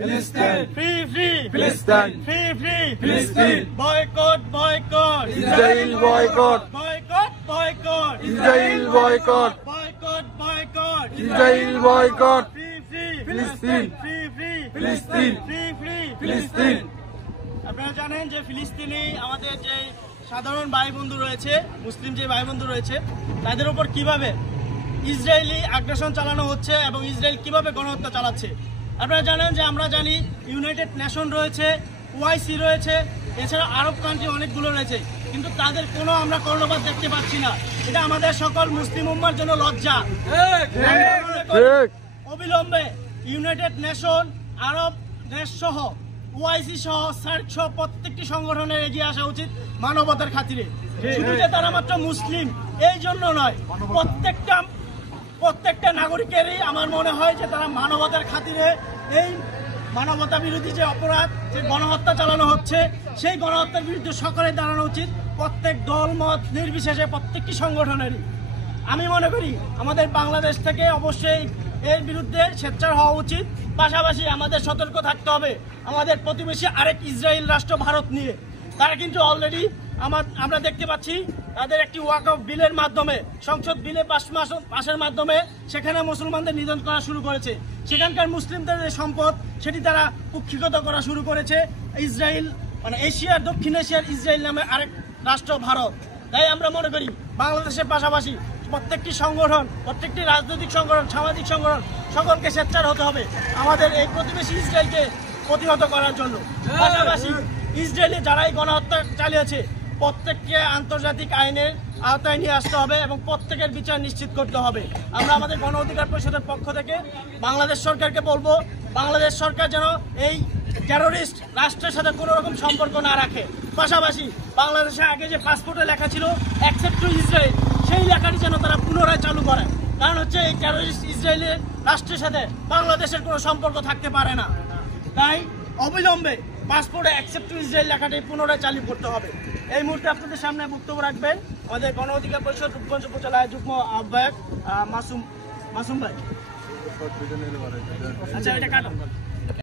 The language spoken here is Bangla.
Palestine. Free, free. Palestine. Free, free. Palestine. Boycott, boycott. Israel boycott. Boycott, boycott. Israel boycott. Boycott, boycott. Israel boycott. Free, free. Palestine. Free, free. Palestine. Free, free. Palestine. আপনারা জানেন যে ফিলিস্তিনি আমাদের যে সাধারণ ভাই বন্ধু রয়েছে, মুসলিম যে ভাই বন্ধু রয়েছে, তাদের উপর কিভাবে ইসরায়েলি আগ্রাসন চালানো হচ্ছে এবং ইসরায়েল কিভাবে গণহত্যা চালাচ্ছে। আপনারা জানেন যে আমরা জানি ইউনাইটেড নেশন রয়েছে, ওআইসি রয়েছে, এছাড়া আরব কান্ট্রি অনেকগুলো রয়েছে, কিন্তু তাদের কোনো আমরা কর্ণপাত দেখতে পাচ্ছি না। এটা আমাদের সকল মুসলিম উম্মার জন্য লজ্জা। অবিলম্বে ইউনাইটেড নেশন, আরব দেশ সহ, ওআইসি সহ, সার্ক সহ প্রত্যেকটি সংগঠনের এগিয়ে আসা উচিত মানবতার খাতিরে। শুধু যে তারা মাত্র মুসলিম এই জন্য নয়, প্রত্যেকটা নাগরিকেরই আমার মনে হয় যে তারা মানবতার খাতিরে এই মানবতা বিরোধী যে অপরাধ, যে গণহত্যা চালানো হচ্ছে, সেই গণহত্যার বিরুদ্ধে সকলে দাঁড়ানো উচিত, প্রত্যেক দল মত নির্বিশেষে প্রত্যেকটি সংগঠনেরই। আমি মনে করি আমাদের বাংলাদেশ থেকে অবশ্যই এর বিরুদ্ধে সোচ্চার হওয়া উচিত। পাশাপাশি আমাদের সতর্ক থাকতে হবে আমাদের প্রতিবেশী আরেক ইসরায়েল রাষ্ট্র ভারত নিয়ে। তারা কিন্তু অলরেডি আমরা দেখতে পাচ্ছি তাদের একটি ওয়াকফ বিলের মাধ্যমে, সংসদ বিলে পাশের মাধ্যমে সেখানে মুসলমানদের নিধন করা শুরু করেছে। সেখানকার মুসলিমদের যে সম্পদ সেটি তারা কুক্ষিগত করা শুরু করেছে ইসরায়েল, মানে এশিয়ার, দক্ষিণ এশিয়ার ইসরায়েল নামে আরেক রাষ্ট্র ভারত। তাই আমরা মনে করি বাংলাদেশের পাশাপাশি প্রত্যেকটি সংগঠন, প্রত্যেকটি রাজনৈতিক সংগঠন, সামাজিক সংগঠন সকলকে সোচ্চার হতে হবে আমাদের এই প্রতিবেশী ইসরায়েলকে প্রতিহত করার জন্য। পাশাপাশি ইসরায়েলে যারাই গণহত্যা চালিয়েছে প্রত্যেককে আন্তর্জাতিক আইনের আওতায় নিয়ে আসতে হবে এবং প্রত্যেকের বিচার নিশ্চিত করতে হবে। আমরা আমাদের গণ অধিকার পরিষদের পক্ষ থেকে বাংলাদেশ সরকারকে বলবো, বাংলাদেশ সরকার যেন এই টেরোরিস্ট রাষ্ট্রের সাথে কোনো রকম সম্পর্ক না রাখে। পাশাপাশি বাংলাদেশে আগে যে পাসপোর্টে লেখা ছিল অ্যাকসেপ্ট টু ইসরায়েল, সেই লেখাটি যেন তারা পুনরায় চালু করে। কারণ হচ্ছে এই টেরোরিস্ট ইসরায়েলের রাষ্ট্রের সাথে বাংলাদেশের কোনো সম্পর্ক থাকতে পারে না। তাই অবিলম্বে পাসপোর্টে অ্যাকসেপ্ট টু ইসরায়েল লেখাটি পুনরায় চালু করতে হবে। এই মুহূর্তে আপনাদের সামনে বক্তব্য রাখবেন আমাদের গণ অধিকার পরিষদ রূপগঞ্জ উপজেলার যুগ্ম আহ্বায়ক মাসুম ভাই। আচ্ছা, এটা কাটুন।